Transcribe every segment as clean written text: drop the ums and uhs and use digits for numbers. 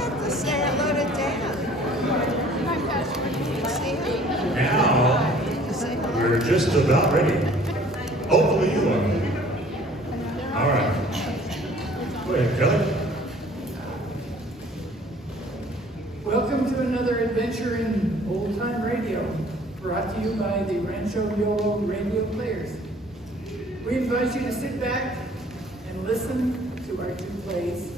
have to say hello to Dan. Now, we're just about ready. Hopefully you are. All right. Go ahead, Kelly. Welcome to another adventure in old-time radio, brought to you by the Rancho Yolo radio players. We invite you to sit back and listen to our two plays.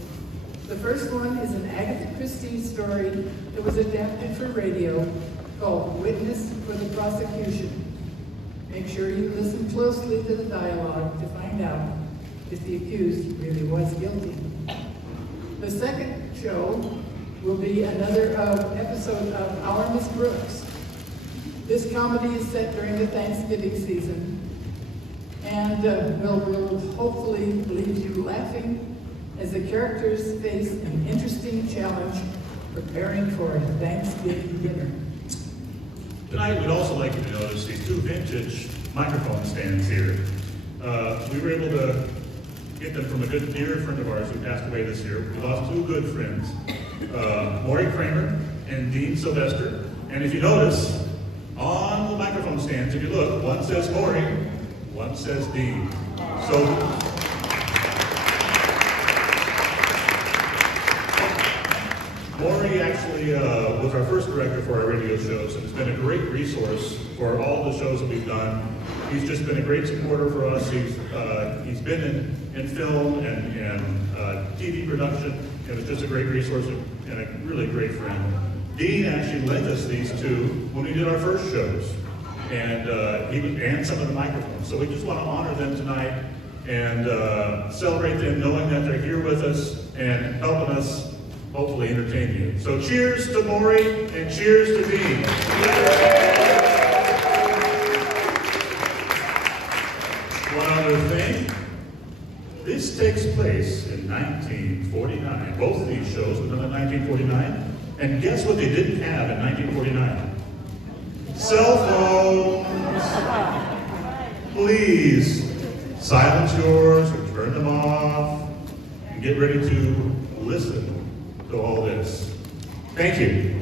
The first one is an Agatha Christie story that was adapted for radio called Witness for the Prosecution. Make sure you listen closely to the dialogue to find out if the accused really was guilty. The second show will be another episode of Our Miss Brooks. This comedy is set during the Thanksgiving season and will hopefully leave you laughing as the characters face an interesting challenge preparing for a Thanksgiving dinner. Tonight, we'd also like you to notice these two vintage microphone stands here. We were able to get them from a good dear friend of ours who passed away this year. We lost two good friends, Maury Kramer and Dean Sylvester. And if you notice, on the microphone stands, if you look, one says Maury, one says Dean. So, Maury actually was our first director for our radio shows and has been a great resource for all the shows that we've done. He's just been a great supporter for us. He's been in film and TV production. It was just a great resource and a really great friend. Dean actually lent us these two when we did our first shows, and and some of the microphones. So we just want to honor them tonight and celebrate them, knowing that they're here with us and helping us hopefully entertain you. So cheers to Maury and cheers to Dean. One other thing, this takes place in 1949. Both of these shows were done in 1949. And guess what they didn't have in 1949? Cell phones. Please silence yours or turn them off and get ready to listen to all this. Thank you.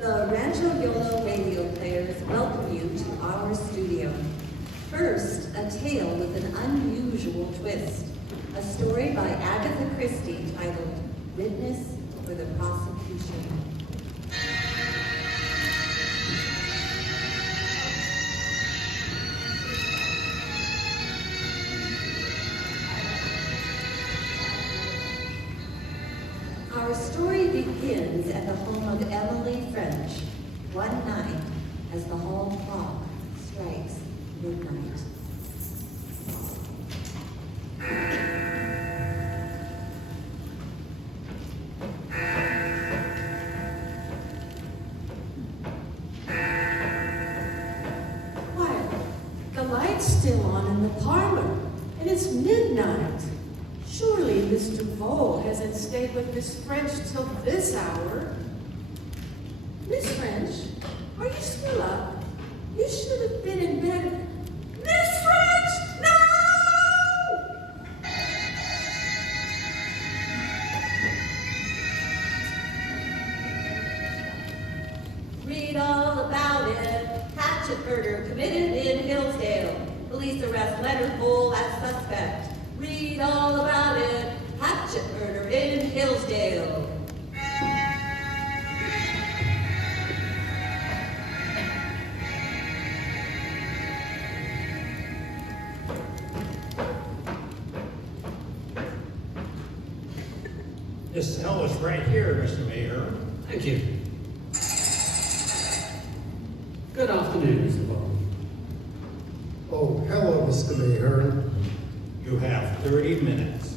The Rancho Yolo radio players welcome you to our studio. First, a tale with an unusual twist. A story by Agatha Christie titled Witness for the Prosecution. Our story begins at the home of Emily French, one night as the hall clock strikes midnight. Why, the light's still on in the parlor, and it's midnight. Surely Mr. Vole hasn't stayed with Miss French till this hour. Miss French, are you still up? You should have been in bed. Miss French, no! Read all about it. Hatchet murder committed in Hillsdale. Police arrest Leonard Vole as suspect. Read all about it. Hatchet murder in Hillsdale. This cell is right here, Mr. Mayor. Thank you. Good afternoon, Mr. Bond. Oh, hello, Mr. Mayor. You have 30 minutes.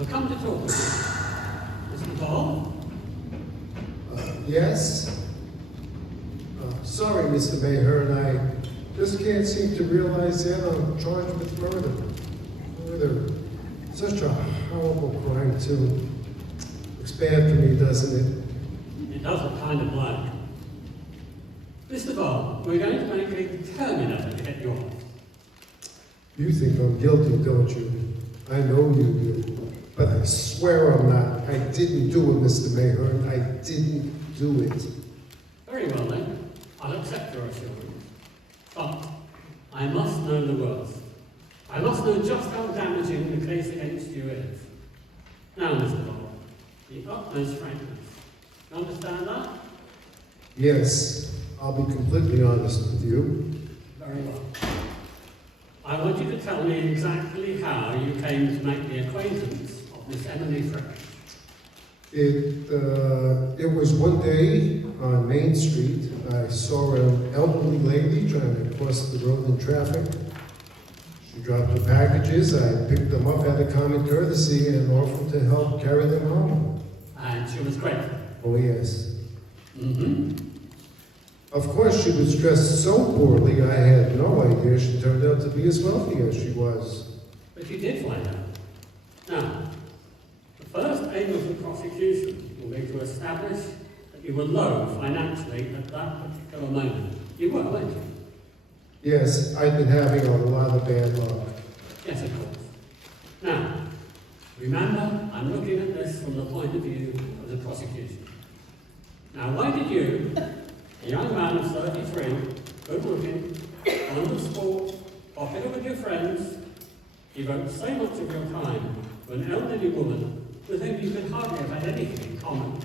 I've come to talk with you. Mr. Bond? Yes? Sorry, Mr. Mayor, and I just can't seem to realize that I'm charged with murder. Murder. Such a horrible crime, too. Looks bad for me, doesn't it? It does look kind of like. Mr. Bob, we're going to make a determined effort to get you off. You think I'm guilty, don't you? I know you do. But I swear I'm not. I didn't do it, Mr. Mayor. I didn't do it. Very well then, I'll accept your assurance. But I must know the worst. I must know just how damaging the case against you is. Now, Mr. Bob, the utmost frankness. You understand that? Yes, I'll be completely honest with you. Very well. I want you to tell me exactly how you came to make the acquaintance of Miss Emily French. It was one day on Main Street. I saw an elderly lady trying to cross the road in traffic. She dropped her packages. I picked them up out of common courtesy and offered to help carry them home. And she was grateful. Oh, yes. Mm-hmm. Of course, she was dressed so poorly, I had no idea she turned out to be as wealthy as she was. But you did find out. Now, the first aim of the prosecution will be to establish that you were low financially at that particular moment. You were, weren't you? Yes, I'd been having a lot of bad luck. Yes, of course. Now, remember, I'm looking at this from the point of view of the prosecution. Now, why did you, a young man of 33, good looking, fond of sport, popular with your friends, devote so much of your time to an elderly woman with whom you could hardly have had anything in common?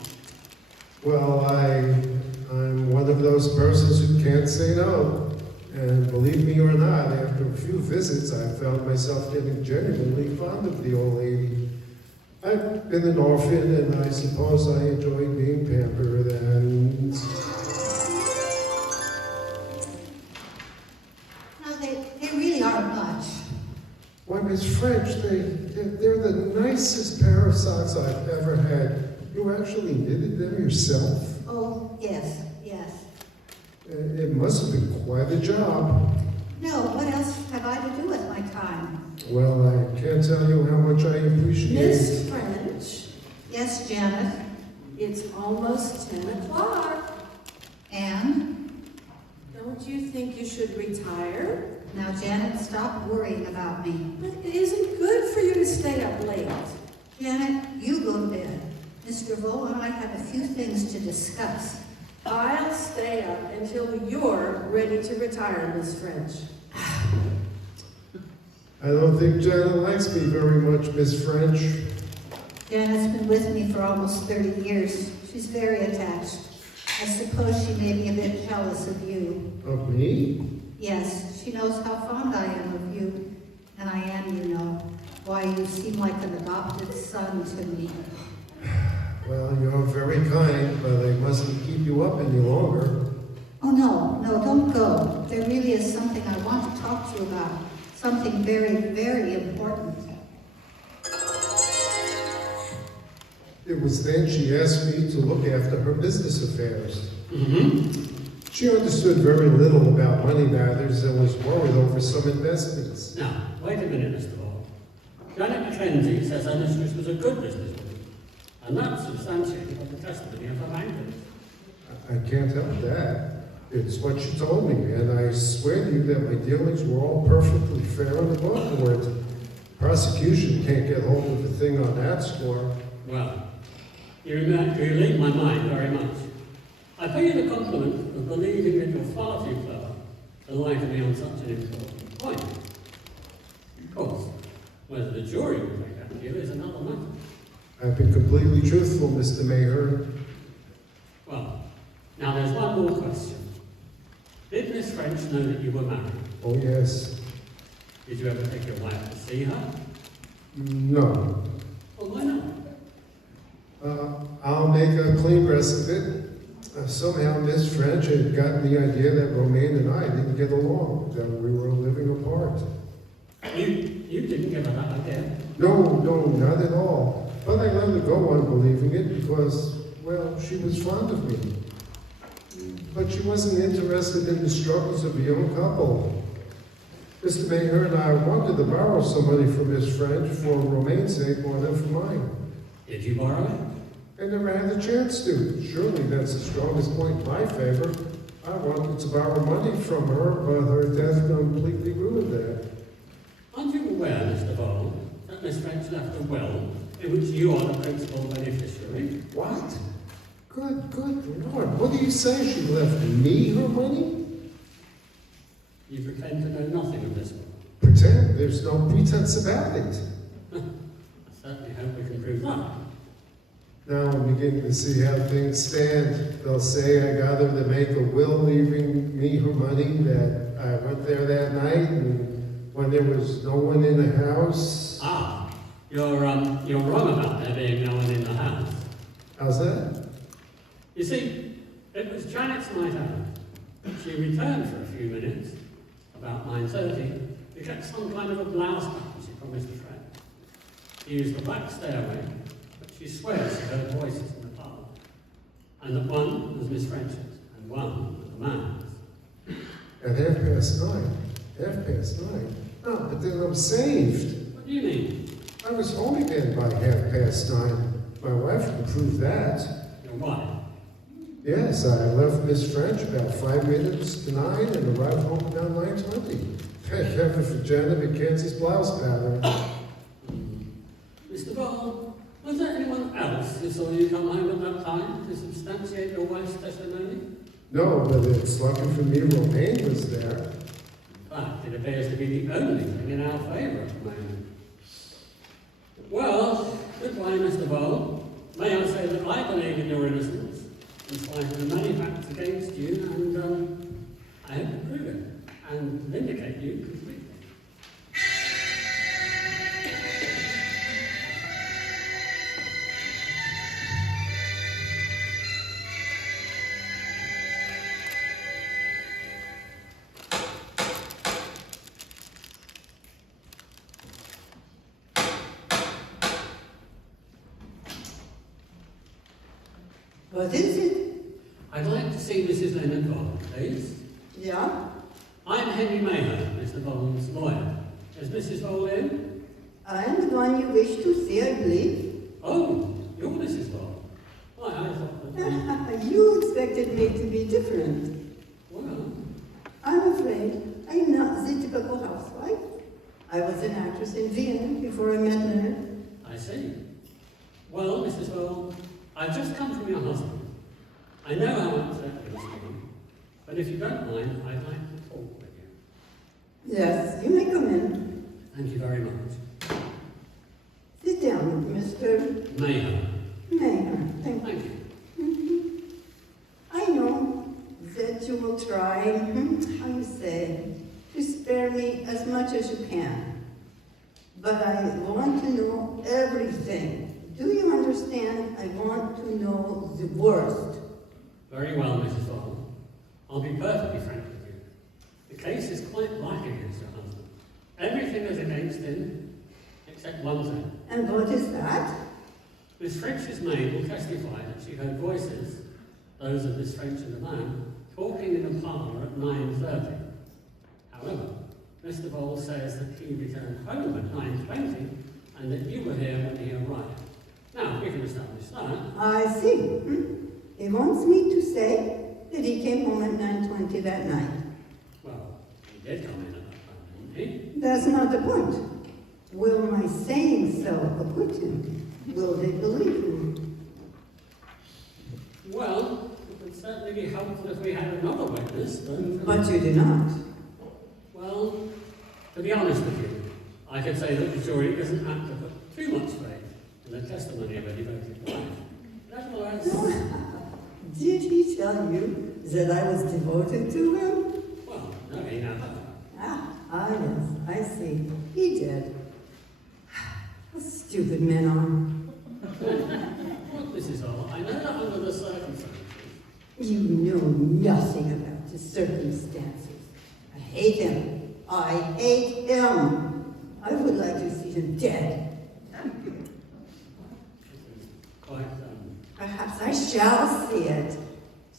Well, I'm one of those persons who can't say no. And believe me or not, after a few visits, I found myself getting genuinely fond of the old lady. I've been an orphan, and I suppose I enjoy being pampered, and... No, they really aren't much. Why, Miss French, they're the nicest pair of socks I've ever had. You actually knitted them yourself? Oh, yes, yes. It must have been quite a job. No, what else have I to do with my time? Well, I can't tell you how much I appreciate Miss French, Yes, Janet. it's almost 10 o'clock. And? Don't you think you should retire? Now, Janet, stop worrying about me. But it isn't good for you to stay up late. Janet, you go to bed. Mr. Vole and I have a few things to discuss. I'll stay up until you're ready to retire, Miss French. I don't think Janet likes me very much, Miss French. Janet's been with me for almost 30 years. She's very attached. I suppose she may be a bit jealous of you. Of me? Yes, she knows how fond I am of you. And I am, you know. Why, you seem like an adopted son to me. Well, you're very kind, but I mustn't keep you up any longer. Oh, no, don't go. There really is something I want to talk to you about. Something very, very important. It was then she asked me to look after her business affairs. Mm-hmm. She understood very little about money matters and was worried over some investments. Now, wait a minute, Mr. Ball. Janet Mackenzie says her mistress was a good businesswoman, and that's substantiated by the testimony of her bankers. I can't help that. It's what she told me, and I swear to you that my dealings were all perfectly fair and above board. Prosecution can't get hold of a thing on that score. Well, you relieve my mind very much. I pay you the compliment of believing that you're far too clever to lie to me on such an important point. Of course, whether the jury will take that view is another matter. I've been completely truthful, Mr. Mayor. Well, now there's one more question. Did Miss French know that you were married? Oh, yes. Did you ever take your wife to see her? No. Well, why not? I'll make a clean breast of it. Somehow Miss French had gotten the idea that Romaine and I didn't get along, that we were living apart. You didn't give her that idea? No, not at all. But I let her go on believing it because, well, she was fond of me. But she wasn't interested in the struggles of a young couple. Mr. Mayor and I wanted to borrow some money from Miss French for Romaine's sake more than for mine. Did you borrow it? I never had the chance to. Surely that's the strongest point in my favor. I wanted to borrow money from her, but her death completely ruined that. Aren't you aware, Mr. Vole, that Miss French left a will in which you are the principal beneficiary? What? Good Lord, what do you say? She left me her money? You pretend to know nothing of this one. Pretend? There's no pretense about it. I certainly hope we can prove that. Now I'm beginning to see how things stand. They'll say I got her to make a will leaving me her money, that I went there that night, and when there was no one in the house. Ah, you're wrong about there being no one in the house. How's that? You see, it was Janet's night out. She returned for a few minutes, about 9:30, to get some kind of a blouse pattern she promised a friend. She used the back stairway, but she swears she heard voices in the parlour, and that one was Miss French's, and one was the man's. At 9:30. 9:30? No, but then I'm saved. What do you mean? I was home again by 9:30. My wife can prove that. Your wife? Yes, I left Miss French about 5 minutes to 9 and arrived home around 9:20. Thank heaven for Janet McKenzie's blouse pattern. Mr. Vole, was there anyone else who saw you come home at that time to substantiate your wife's testimony? No, but it's lucky for me Romaine was there. In fact, it appears to be the only thing in our favour at the moment. Well, goodbye, Mr. Vole. May I say that I believe in your innocence, in spite of the many facts against you, and I hope to prove it, and vindicate you completely. What is it? I'd like to see Mrs. Leonard Vole, please. Yeah? I'm Henry Maher, Mr. Vole's lawyer. Is Mrs. Vole in? I am the one you wish to see, I believe. Oh, you're Mrs. Vole. Why, I thought that You expected me to be different. well, I'm afraid I'm not the typical housewife. I was an actress in Vienna before I met Leonard. I see. Well, Mrs. Vole, I've just come from your husband. I know how upset he must be, but if you don't mind, I'd like to talk with you. Yes, you may come in. Thank you very much. Sit down, Mr. Maher. Mayor. Thank Thank you. you. I know that you will try, how you say, to spare me as much as you can. But I want to know everything. Do you understand? I want to know the worst. Very well, Mrs. Vole. I'll be perfectly frank with you. The case is quite like against your husband. Everything is against him, except one thing. And what is that? Miss French's maid will testify that she heard voices, those of Miss French and the man, talking in the parlour at 9:30. However, Mr. Vole says that he returned home at 9:20 and that you were here when he arrived. Now, we can establish that. I see. He wants me to say that he came home at 9:20 that night. Well, he did come in at that time, didn't he? That's not the point. Will my saying so acquit him? Will they believe him? Well, it would certainly be helpful if we had another witness, But you do not. Well, to be honest with you, I could say that the jury isn't apt to put too much faith in the testimony of a devoted wife. Nevertheless, Did he tell you that I was devoted to him? well, no, he never. Yes, I see. He did. How stupid men are. Look, Mrs. Vole, I know that under the circumstances. You know nothing about the circumstances. I hate him. I hate him. I would like to see him dead. Quite, Perhaps I shall see it.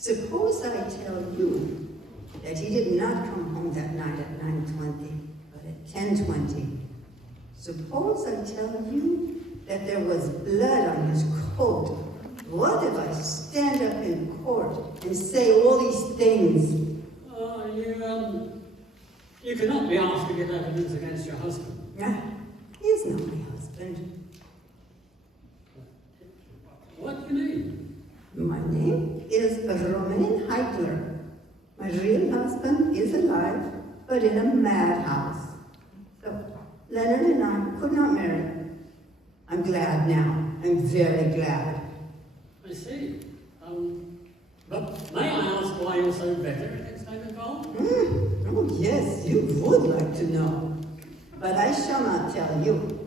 Suppose I tell you that he did not come home that night at 9:20, but at 10:20. Suppose I tell you that there was blood on his coat. What if I stand up in court and say all these things? You cannot be asked to give evidence against your husband. He is not my husband. What do you mean? My name is Romain Heitler. My real husband is alive, but in a madhouse. So, Leonard and I could not marry. I'm glad now. I'm very glad. I see. But may I ask why you're so bitter against David Paul? Oh, yes, you would like to know. But I shall not tell you.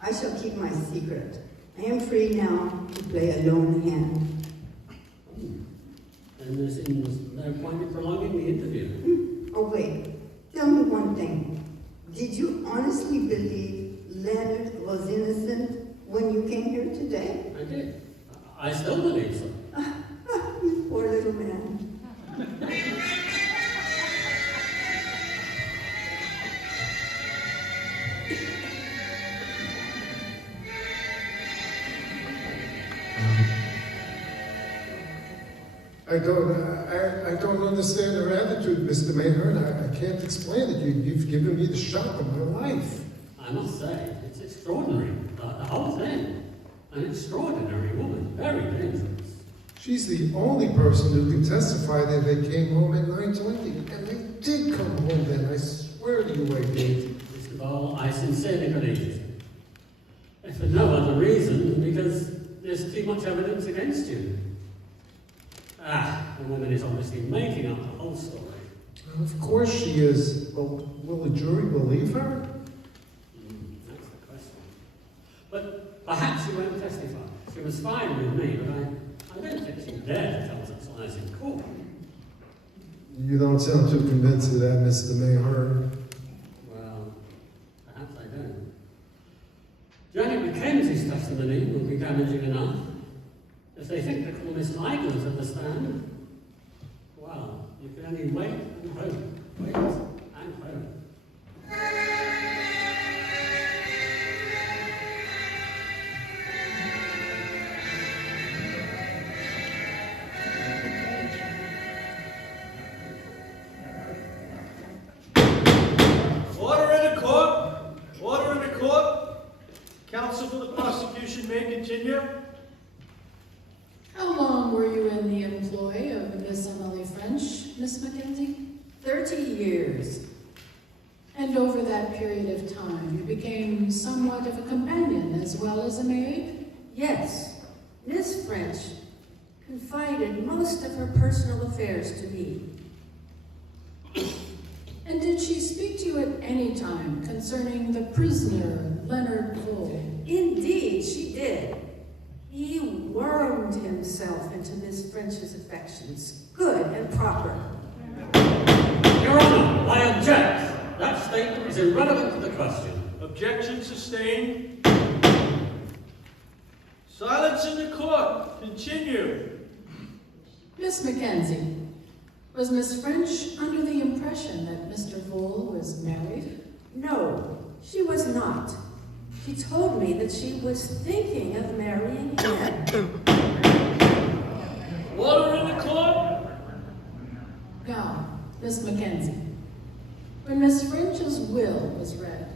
I shall keep my secret. I am free now to play a lone hand. And there seems no point in prolonging the interview. Oh, wait. Tell me one thing. Did you honestly believe Leonard was innocent when you came here today? I did. I still believe so. You poor little man. I don't understand her attitude, Mr. Mayhearn. I can't explain it. You've given me the shock of my life. I must say, it's extraordinary. The whole thing. An extraordinary woman. Very dangerous. She's the only person who can testify that they came home at 9:20. And they did come home then. I swear to you I did. Mr. Ball, I sincerely believe it. If for no other reason, because there's too much evidence against you. The woman is obviously making up the whole story. Of course she is. Well, will the jury believe her? That's the question. But perhaps she won't testify. She was fine with me, but I don't think she dared to tell such lies in court. You don't sound too convinced of that, Mr. Mayhearn. Well, perhaps I don't. Janet Mackenzie's testimony will be damaging enough. If they think to call Miss Heidler to the stand, well, you can only wait and hope. Wait and hope. Order in the court! Order in the court! Counsel for the prosecution may continue. How long were you in the employ of Miss Emily French, Miss Mackenzie? 30 years. And over that period of time, you became somewhat of a companion as well as a maid? Yes, Miss French confided most of her personal affairs to me. And did she speak to you at any time concerning the prisoner, Leonard Cole? Indeed, she did. He wormed himself into Miss French's affections, good and proper. Your Honor, I object. That statement is irrelevant to the question. Objection sustained. Silence in the court. Continue. Miss Mackenzie, was Miss French under the impression that Mr. Vole was married? No, she was not. She told me that she was thinking of marrying him. Order in the court. Now, Miss Mackenzie, when Miss French's will was read,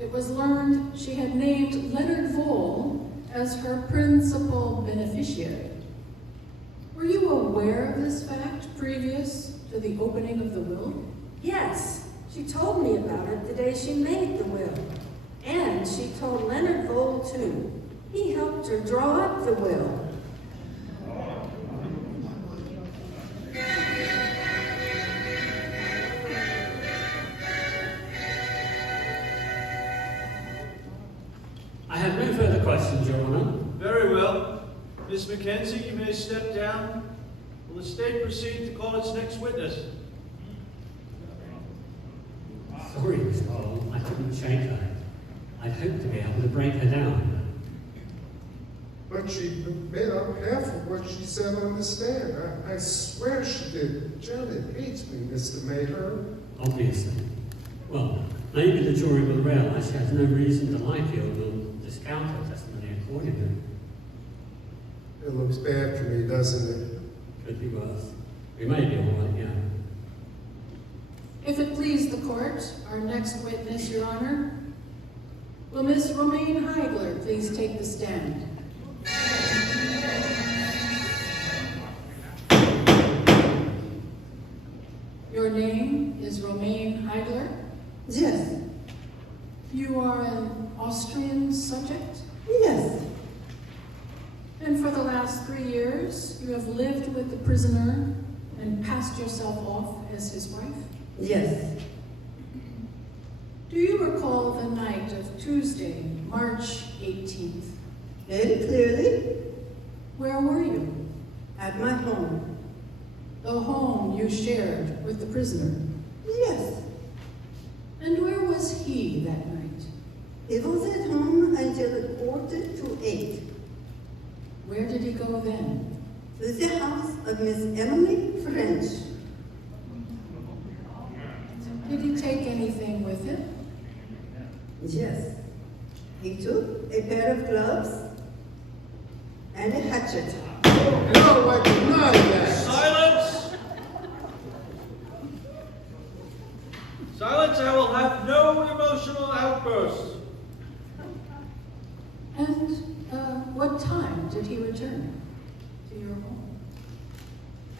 it was learned she had named Leonard Vole as her principal beneficiary. Were you aware of this fact previous to the opening of the will? Yes, she told me about it the day she made the will. And she told Leonard Vole, too. He helped her draw up the will. I have no further questions, Your Honor. Very well. Miss Mackenzie, you may step down. Will the state proceed to call its next witness? Sorry, Miss Ball, I couldn't shake her. I'd hoped to be able to break her down. But but she made up half of what she said on the stand. I swear she did. Janet hates me, Mr. Mayor. Obviously. Well, maybe the jury will realize she has no reason to like you and will discount her testimony accordingly. It looks bad for me, doesn't it? Could be worse. We may be all right, yeah. If it please the court, our next witness, Your Honor. Will Miss Romaine Heigler please take the stand? Your name is Romaine Heigler? Yes, You are an Austrian subject? yes, And for the last 3 years, you have lived with the prisoner and passed yourself off as his wife? yes. Do you recall the night of Tuesday, March 18th? Very clearly, Where were you? at my home. The home you shared with the prisoner. Yes, And where was he that night? he was at home until 7:45. Where did he go then? To the house of Miss Emily French. Did he take anything with him? Yes, he took a pair of gloves and a hatchet. No, I deny that. Silence! Silence, I will have no emotional outbursts. And what time did he return to your home?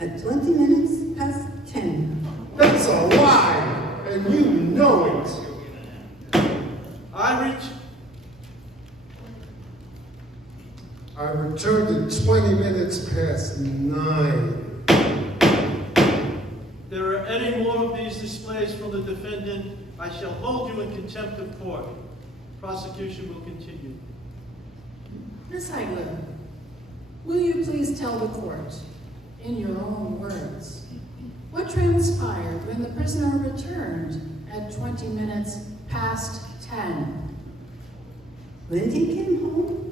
At 20 minutes past 10. That's a lie, and you know it. I returned at 20 minutes past 9. If there are any more of these displays from the defendant, I shall hold you in contempt of court. Prosecution will continue. Miss Heigler, will you please tell the court, in your own words, what transpired when the prisoner returned at 20 minutes past 10? When he came home,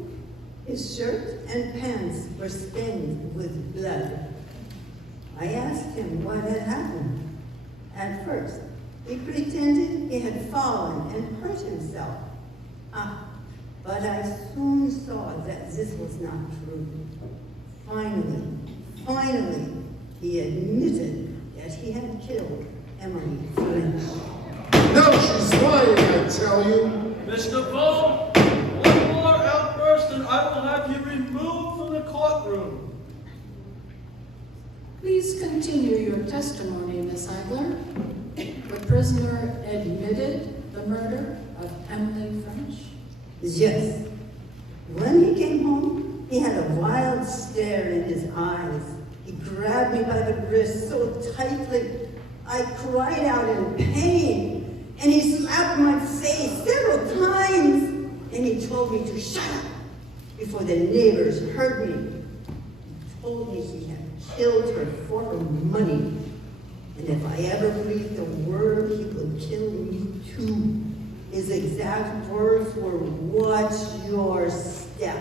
his shirt and pants were stained with blood. I asked him what had happened. At first, he pretended he had fallen and hurt himself. But I soon saw that this was not true. Finally, he admitted that he had killed Emily Flynn. No, she's lying, I tell you. Mr. Bull, one more outburst and I will have you removed from the courtroom. Please continue your testimony, Miss Heigler. The prisoner admitted the murder of Emily French? Yes. When he came home, he had a wild stare in his eyes. He grabbed me by the wrist so tightly, I cried out in pain, and he slapped my face several times, and he told me to shut up before the neighbors heard me. He told me he had killed her for her money, and if I ever breathed a word, he would kill me too. His exact words were, "Watch your step.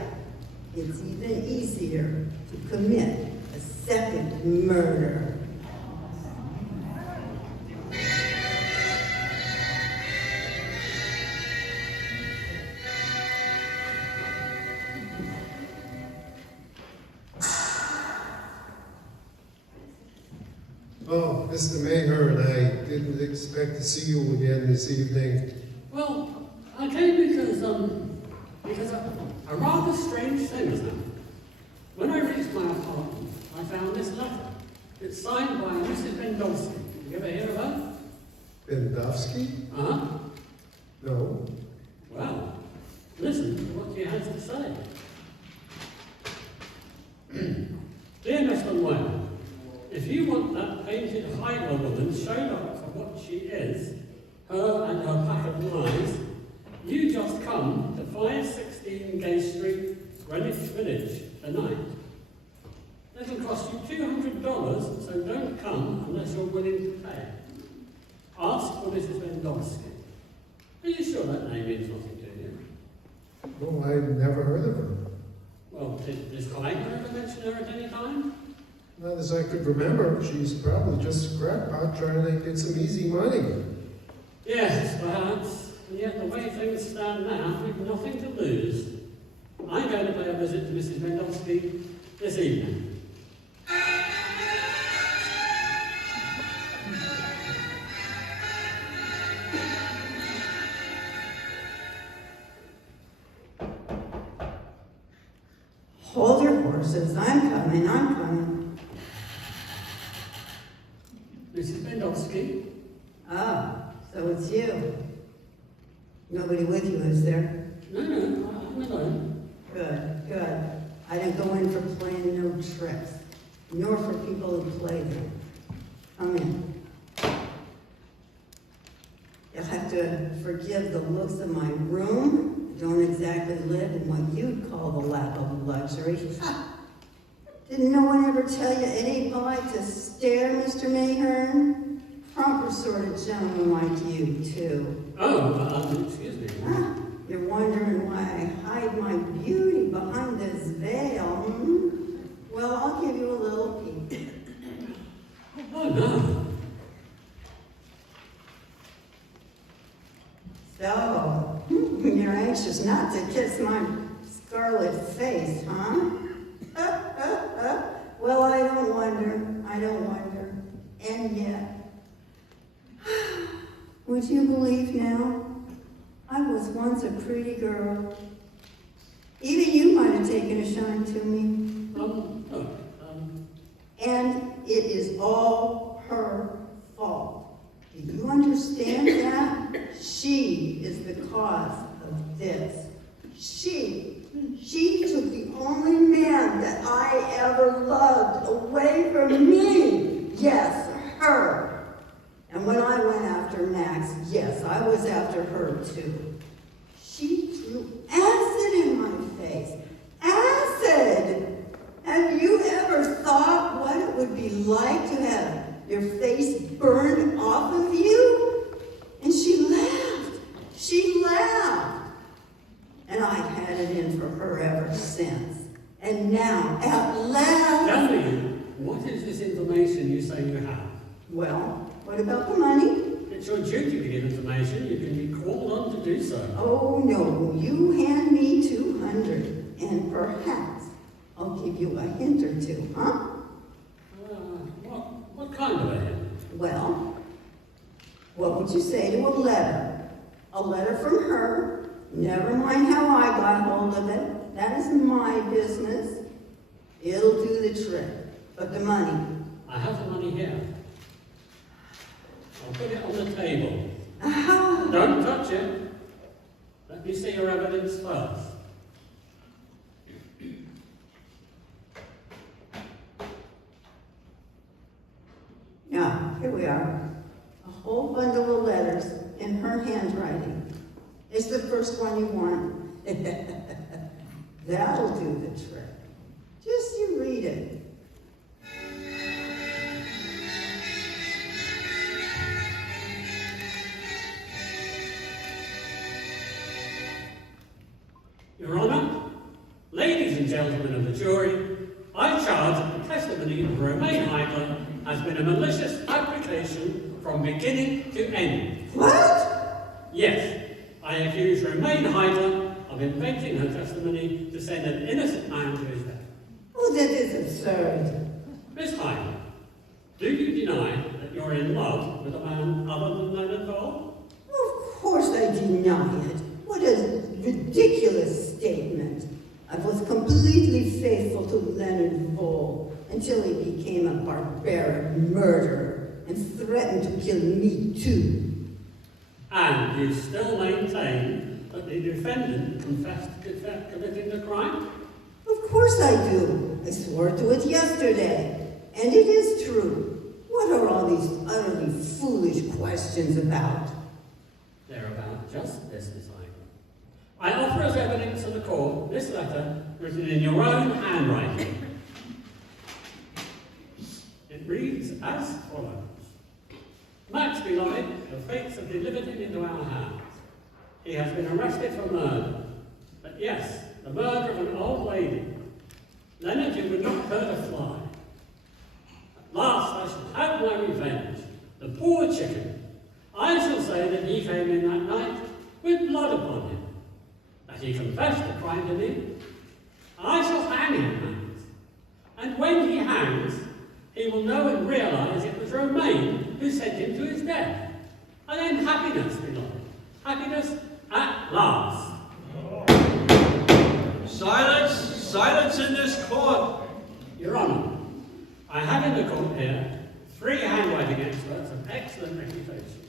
It's even easier to commit a second murder." Oh, Mr. Maher and I didn't expect to see you again this evening. Well, I came because a rather strange thing has happened. When I reached my apartment, I found this letter. It's signed by Mrs. Bendowski. You ever hear of her? Bendowski? Uh-huh. No. Well, listen to what she has to say. Dear Mr. Moyle, if you want that painted Heigler woman shown up for what she is, her and her pack of lies, you just come to 516 Gay Street, Greenwich Village, tonight. It'll cost you $200, so don't come unless you're willing to pay. Ask for Mrs. Bendowski. Are you sure that name means nothing to you? Oh, I never heard of her. Well, did Miss Collier ever mention her at any time? Not as I could remember. She's probably just a crackpot trying to get some easy money. Yes, perhaps. And yet the way things stand now, we've nothing to lose. I'm going to pay a visit to Mrs. Mendelsky this evening. Hold your horses. I'm coming. Mrs. Mendelsky? Ah, so it's you. Nobody with you, is there? No, I'm alone. Good. I didn't go in for playing no tricks, nor for people who play them. Come in. You'll have to forgive the looks of my room. I don't exactly live in what you'd call the lap of luxury. Didn't no one ever tell you it ain't polite to stare, Mr. Mayhern? Proper sort of gentleman like you, too. Oh, excuse me. You're wondering why I hide my beauty behind this veil, hmm? Well, I'll give you a little peek. Oh, no. So, you're anxious not to kiss my scarlet face, huh? Well, I don't wonder. And yet, would you believe now? I was once a pretty girl. Even you might have taken a shine to me. And it is all her fault. Do you understand that? She is the cause of this. She took the only man that I ever loved away from me. Yes, her. And when I went after Max, yes, I was after her too. She threw acid in my face. Acid! Have you ever thought what it would be like to have your face burned off of you? And she laughed. And I've had it in for her ever since. And now, at last... Tell me, what is this information you say you have? Well, what about the money? It's your duty to give information. You can be called on to do so. Oh, no. You hand me 200, and perhaps I'll give you a hint or two, huh? What kind of a hint? Well, what would you say to a letter? A letter from her. Never mind how I got hold of it. That is my business. It'll do the trick. But the money. I have the money here. I'll put it on the table. Don't touch it. Let me see your evidence first. Now, here we are. A whole bundle of letters in her handwriting. It's the first one you want. That'll do the trick. Just you read it. Your Honour, ladies and gentlemen of the jury, I charge that the testimony of Romaine Heidler has been a malicious fabrication from beginning to end. What? Yes, I accuse Romaine Heidler of inventing her testimony to send an innocent man to his death. Oh, that is absurd. Miss Heidler, do you deny that you're in love with a man other than Leonard Cole? Of course I deny it. What a ridiculous statement. I was completely faithful to Leonard Vole until he became a barbaric murderer and threatened to kill me too. And you still maintain that the defendant confessed to committing the crime? Of course I do. I swore to it yesterday. And it is true. What are all these utterly foolish questions about? They're about justice, Miss Heidler. I offer as evidence to the court this letter written in your own handwriting. It reads as follows. Max, beloved, the fates have delivered him into our hands. He has been arrested for murder. But yes, the murder of an old lady Leonard, you would not hurt a fly. At last I shall have my revenge. The poor chicken. I shall say that he came in that night with blood upon him, that he confessed the crime to me. I shall hang him, Matt. And when he hangs, he will know and realise it was Romaine who sent him to his death. And then happiness, beloved. Happiness at last. Silence! Silence in this court! Your Honour, I have in the court here 3 handwriting experts of excellent reputation,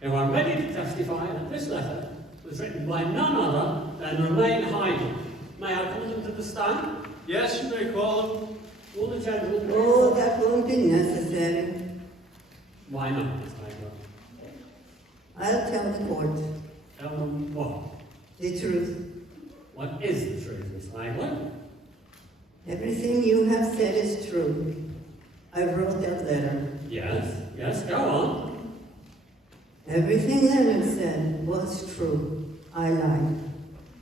who are ready to testify that this letter was written by none other than Romaine Hyde. May I call them to the stand? Yes, you may call him. All the gentlemen, please. Oh, that won't be necessary. Why not, Miss Hyde? I'll tell the court Tell them what? the truth. What is the truth, Miss Hyde? Everything you have said is true. I wrote that letter. Yes, go on. Everything Leonard said was true. I lied.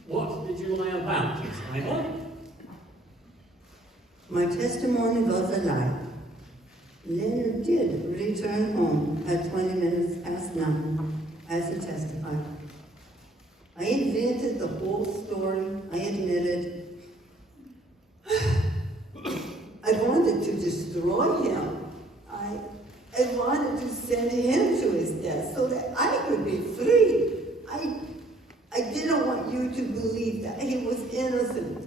What did you lie about, Miss Hyde? My testimony was a lie. Leonard did return home at 20 minutes past 9, as he testified. I invented the whole story. I admitted. I wanted to destroy him. I wanted to send him to his death so that I could be free. I didn't want you to believe that he was innocent.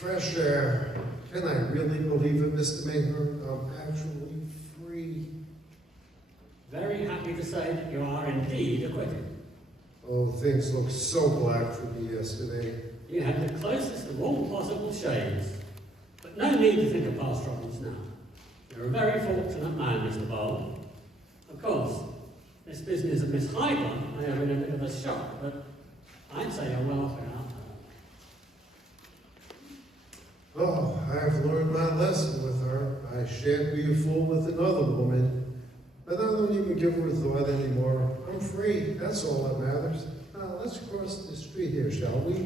Fresh air. Can I really believe it, Mr. Mayhew? I'm actually free. Very happy to say that you are indeed acquitted. Oh, things looked so black for me yesterday. You had the closest of all possible shades. But no need to think of past troubles now. You're a very fortunate man, Mr. Bowl. Of course, this business of Miss Hyde may have been a bit of a shock, but I'd say you're well off without her. Oh, I've learned my lesson with her. I shan't be a fool with another woman. But I don't even give her a thought anymore. I'm free. That's all that matters. Now, let's cross the street here, shall we? You're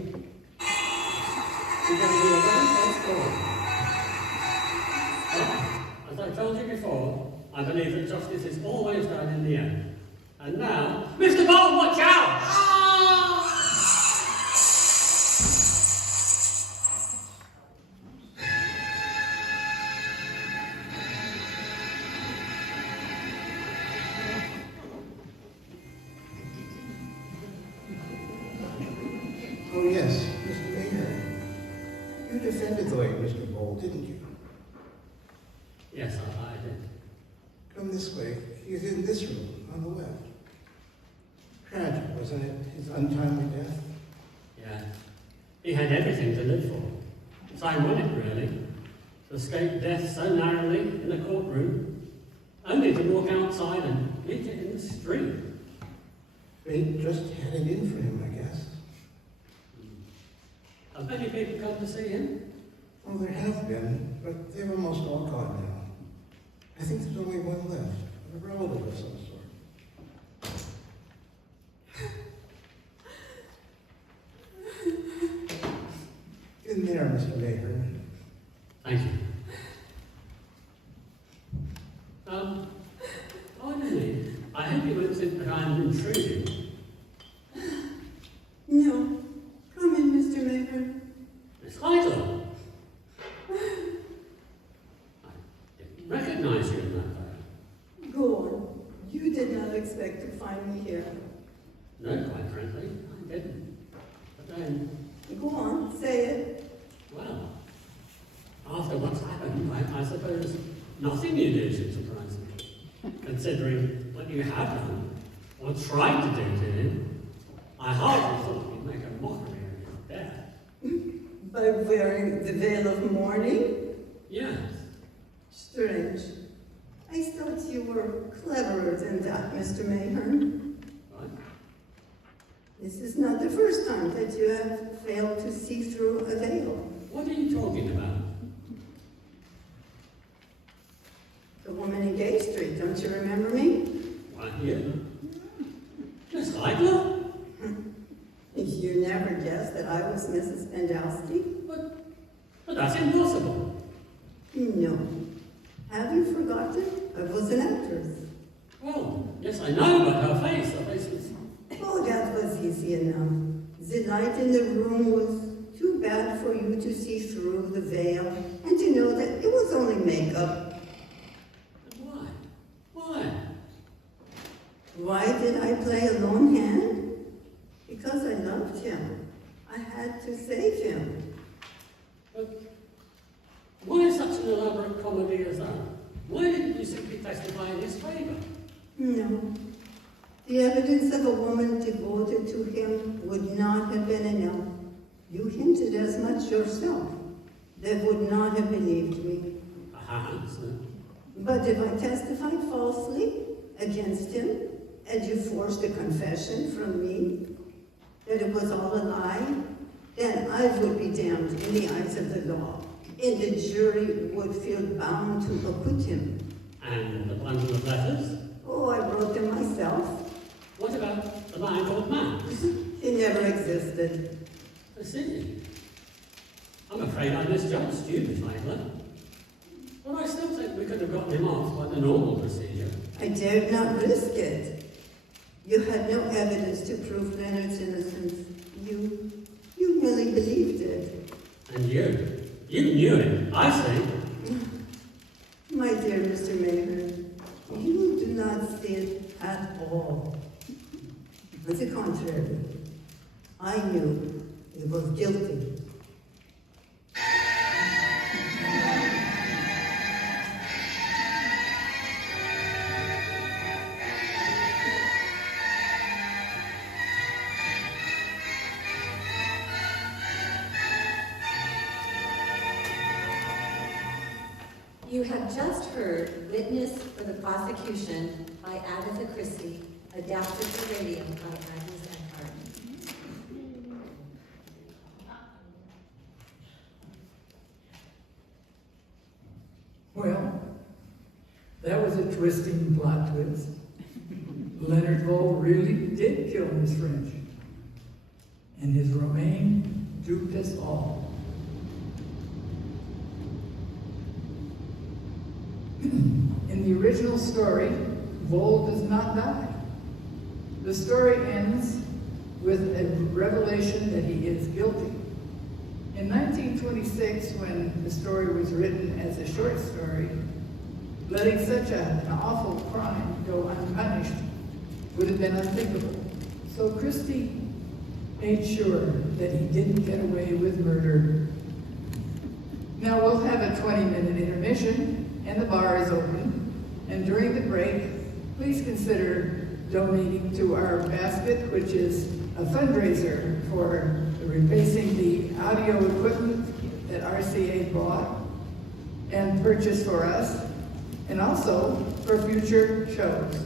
going to be a very fast caller. But, as I told you before, I believe that justice is always done in the end. And now, Mr. Bowl, watch out! Oh, yes, Mr. Mayor. You defended the late Mr. Bowl, didn't you? Yes, I did. Come this way. He's in this room, on the left. Tragic, wasn't it? His untimely death? Yeah. He had everything to live for. It's ironic, really, to escape death so narrowly in a courtroom, only to walk outside and meet it in the street. Fate just had it in for him, I guess. Have many people come to see him? Well, there have been, but they've almost all gone now. I think there's only one left, a relative of some sort. In there, Mr. Mayor. Thank you. Pardon me. I hope you won't think that I'm intruding. No. Come in, Mr. Mayor. Miss Heidel. I didn't recognize you in that way. Go on. You did not expect to find me here. No, quite frankly, I didn't. But then, Go on, say it. well, after what's happened, I suppose nothing you do should surprise me. Considering what you have done, or tried to do to him, I hardly thought you'd make a mockery of his death. By wearing the veil of mourning? Yes. Strange. I thought you were cleverer than that, Mr. Mayhew. Right? This is not the first time that you have failed to see through a veil. What are you talking about? did. Don't you remember me? Why, you? Miss Heidler? You never guessed that I was Mrs. Pendowski? But that's impossible. No. Have you forgotten? I was an actress. Well, yes, I know, but her face, was... Oh, that was easy enough. The light in the room was too bad for you to see through the veil and to know that it was only makeup. But why? Why? Why did I play a lone hand? Because I loved him. I had to save him. But why such an elaborate comedy as that? Why didn't you simply testify in his favor? No. The evidence of a woman devoted to him would not have been enough. You hinted as much yourself. They would not have believed me. Perhaps. But if I testified falsely against him, and you forced a confession from me that it was all a lie, then I would be damned in the eyes of the law, and the jury would feel bound to acquit him. And the bundle of letters? Oh, I wrote them myself. What about the man called Max? He never existed. I see. I'm afraid I misjudged you, Miss Heidler. But I still think we could have gotten him off by the normal procedure. I dared not risk it. You had no evidence to prove Leonard's innocence. You really believed it. And you knew it, I see. My dear Mr. Mayhew, you do not see it at all. On the contrary, I knew he was guilty. You have just heard Witness for the Prosecution by Agatha Christie, adapted to radio by Aries and Well, that was a twisting plot twist. Leonard Vole really did kill Miss French. And his Romaine duped us all. In the original story, Vole does not die. The story ends with a revelation that he is guilty. In 1926, when the story was written as a short story, letting such an awful crime go unpunished would have been unthinkable. So Christie made sure that he didn't get away with murder. Now we'll have a 20-minute intermission, and the bar is open. And during the break, please consider donating to our basket, which is a fundraiser for replacing the audio equipment that RCA bought and purchased for us, and also for future shows.